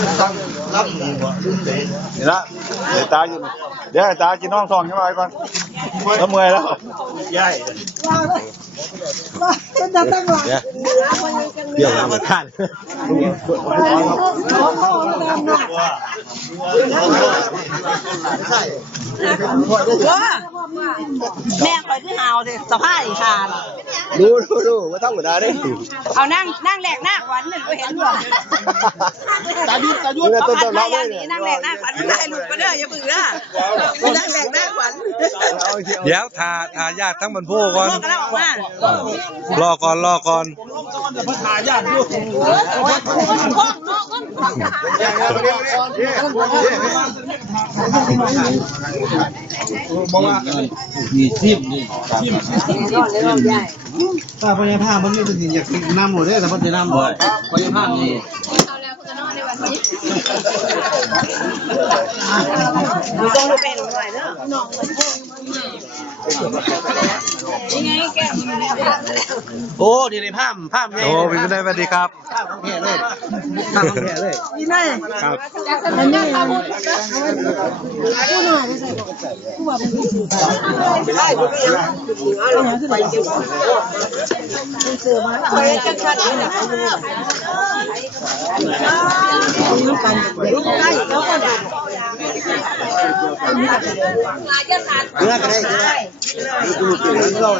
นี่ละเดี๋ยวตาอยู่เดี๋ยวตากินน้องทองยังไงก่อนแล้วเมื่อยแล้วย่ายจะตั้งหลักเดี๋ยวมาทานแม่คอยที่หาวสิสภาพอีชาดูไม่ต้องหัวหน้าดิเอานั่งแหลกหน้าขวัญหนึ่งก็เห็นหรอตายุเอาพันพยานี้นั่งแหลกหน้าขวัญไม่ได้หลุดมาเด้ออย่าเบื่อนั่งแหลกหน้าขวัญเดี๋ยวทาญาติทั้งบรรพก่อนรอก่อนบอกว่ามีทิมถ้าพญาภาพมันนี่จริงอยากกินน้ำหมดเลยแต่พญาน้ำหมดพญาภาพนี่ดูต้องดูเป็นหน่อยเนอะยังไงแกโอ้ดีเลยภาพโอ้พี่ได้สวัสดีครับภาพแก่เลยนี่แม่ครับมันนี่ผู้หน่อยไม่ใช่ผู้ว่าเป็นผู้สื่อสารได้ผู้ไปยังไปเกี่ยวกับเสือมาคอยชัดๆนี่นะลูกกันลูกได้แล้วก็ได้เนื้อก็ได้